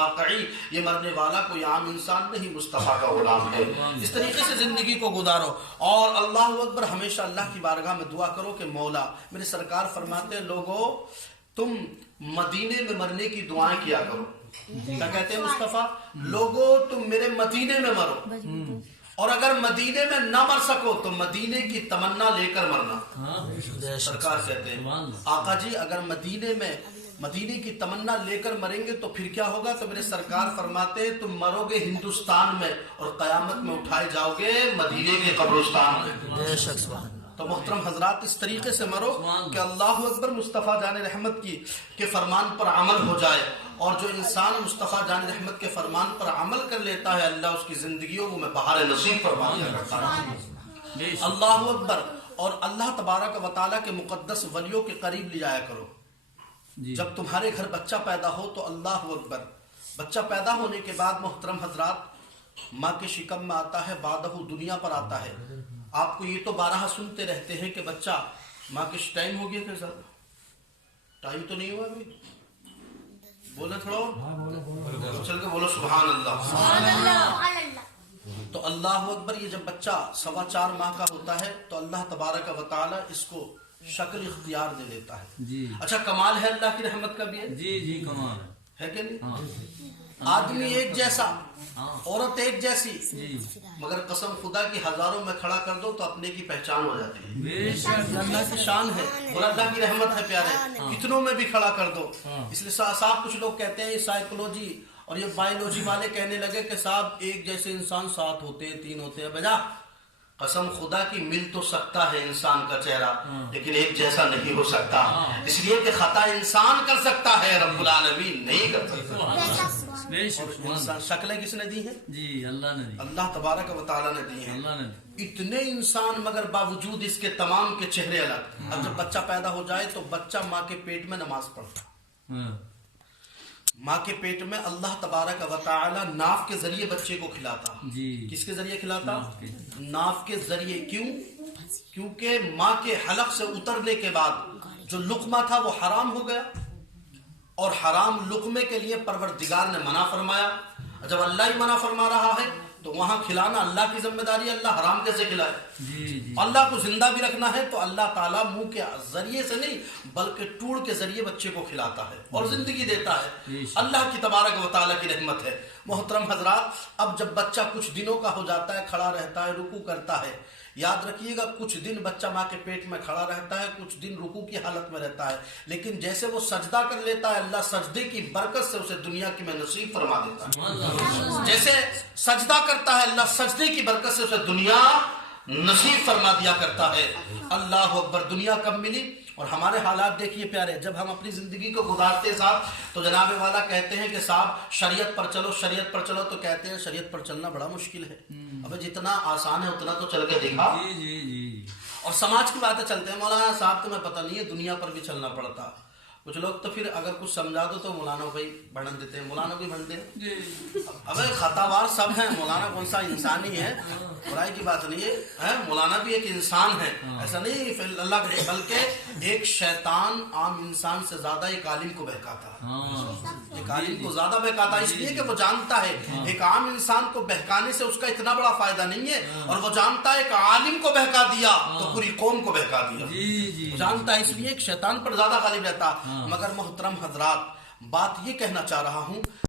واقعی یہ مرنے والا کوئی عام انسان نہیں، مصطفیٰ کا غلام ہے۔ اس طریقے سے زندگی کو گزارو اور اللہ اکبر، ہمیشہ اللہ کی بارگاہ میں دعا کرو کہ مولا، میرے سرکار فرماتے ہیں لوگو تم مدینے میں مرنے کی دعائیں کیا کرو۔ کیا کہتے ہیں مصطفیٰ؟ لوگو تم میرے مدینے میں مرو، اور اگر مدینے میں نہ مر سکو تو مدینے کی تمنا لے کر مرنا۔ سرکار کہتے ہیں آقا جی اگر مدینے کی تمنا لے کر مریں گے تو پھر کیا ہوگا؟ تو میرے سرکار فرماتے ہیں تم مرو گے ہندوستان میں اور قیامت میں اٹھائے جاؤ گے مدینے کے قبرستان میں۔ تو محترم حضرات اس طریقے سے مرو کہ اللہ اکبر، مصطفیٰ جان رحمت کی کے فرمان پر عمل ہو جائے، اور جو انسان مصطفیٰ جان رحمت کے فرمان پر عمل کر لیتا ہے اللہ اس کی زندگیوں میں بہار نصیب فرما دیا کرتا ہے۔ اللہ اکبر۔ اور اللہ تبارک و تعالیٰ کے مقدس ولیوں کے قریب لے جایا کرو۔ جب تمہارے گھر بچہ پیدا ہو تو اللہ اکبر، بچہ پیدا ہونے کے بعد محترم حضرات ماں کے شکم میں آتا ہے، بعدہ دنیا پر آتا ہے۔ آپ کو یہ تو بارہا سنتے رہتے ہیں کہ بچہ ماں کے ٹائم ہو گیا، کہ ٹائم تو نہیں ہوا ابھی، بولے تھوڑا چل کے بولو سبحان اللہ۔ تو اللہ اکبر، یہ جب بچہ 4.25 ماہ کا ہوتا ہے تو اللہ تبارک و تعالی اس کو شکل اختیار دے دیتا ہے۔ اچھا کمال ہے اللہ کی رحمت کا بھی ہے، جی کمال ہے کہ نہیں؟ آدمی ایک جیسا، عورت ایک جیسی، مگر قسم خدا کی ہزاروں میں کھڑا کر دو تو اپنے کی پہچان ہو جاتی ہے۔ اللہ کی شان ہے اور اللہ کی رحمت ہے پیارے، کتنوں میں بھی کھڑا کر دو۔ اس لیے صاحب کچھ لوگ کہتے ہیں یہ سائیکولوجی اور یہ بایولوجی والے کہنے لگے کہ صاحب ایک جیسے انسان 7 ہوتے ہیں 3 ہوتے ہیں، بجا قسم خدا کی مل تو سکتا ہے انسان کا چہرہ لیکن ایک جیسا نہیں ہو سکتا، اس لیے کہ خطا انسان کر سکتا ہے رب العالمین نہیں کر سکتا۔ شکلیں کس نے دی ہیں؟ جی اللہ نے دی، اللہ تبارک و تعالیٰ نے دی ہیں۔ اتنے انسان مگر باوجود اس کے تمام کے چہرے الگ۔ اب جب بچہ پیدا ہو جائے تو بچہ ماں کے پیٹ میں نماز پڑھتا، ماں کے پیٹ میں اللہ تبارک و تعالی ناف کے ذریعے بچے کو کھلاتا۔ کس کے ذریعے کھلاتا؟ ناف کے ذریعے۔ کیوں؟ کیونکہ ماں کے حلق سے اترنے کے بعد جو لقمہ تھا وہ حرام ہو گیا، اور حرام لقمے کے لیے پروردگار نے منع فرمایا۔ جب اللہ ہی منع فرما رہا ہے تو وہاں کھلانا اللہ کی ذمہ داری ہے، اللہ حرام کیسے کھلائے؟ اللہ کو زندہ بھی رکھنا ہے تو اللہ تعالیٰ منہ کے ذریعے سے نہیں بلکہ ٹوڑ کے ذریعے بچے کو کھلاتا ہے اور زندگی دیتا ہے۔ اللہ کی تبارک و تعالیٰ کی رحمت ہے۔ محترم حضرات اب جب بچہ کچھ دنوں کا ہو جاتا ہے، کھڑا رہتا ہے، رکوع کرتا ہے، یاد رکھیے گا کچھ دن بچہ ماں کے پیٹ میں کھڑا رہتا ہے، کچھ دن رکوع کی حالت میں رہتا ہے، لیکن جیسے وہ سجدہ کر لیتا ہے اللہ سجدے کی برکت سے اسے دنیا کی میں نصیب فرما دیتا ہے۔ جیسے سجدہ کرتا ہے اللہ سجدے کی برکت سے اسے دنیا نصیب فرما دیا کرتا ہے۔ اللہ اکبر۔ دنیا کب ملی؟ اور ہمارے حالات دیکھیے پیارے، جب ہم اپنی زندگی کو گزارتے صاحب تو جناب والا کہتے ہیں کہ صاحب شریعت پر چلو، شریعت پر چلو، تو کہتے ہیں شریعت پر چلنا بڑا مشکل ہے۔ اب جتنا آسان ہے اتنا تو چل کے دیکھا۔ اور سماج کی باتیں چلتے ہیں، مولانا صاحب تمہیں پتہ نہیں ہے دنیا پر بھی چلنا پڑتا۔ کچھ لوگ تو پھر اگر کچھ سمجھا دو تو مولانا بھائی بڑھن دیتے ہیں، مولانا بھی بڑھن دے۔ ابے خطاوار سب ہیں، مولانا کون سا انسان ہی ہے، برائی کی بات نہیں ہے، مولانا بھی ایک انسان ہے، ایسا نہیں اللہ کرے، بلکہ ایک شیطان عام انسان سے زیادہ ایک عالم کو بہکاتا ہے، ایک عالم کو زیادہ بہکاتا ہے، اس لیے کہ وہ جانتا ہے ایک عام انسان کو بہکانے سے اس کا اتنا بڑا فائدہ نہیں ہے، اور وہ جانتا ہے ایک عالم کو بہکا دیا تو پوری قوم کو بہکا دیا، وہ جانتا ہے، اس لیے ایک شیطان پر زیادہ غالب رہتا۔ مگر محترم حضرات بات یہ کہنا چاہ رہا ہوں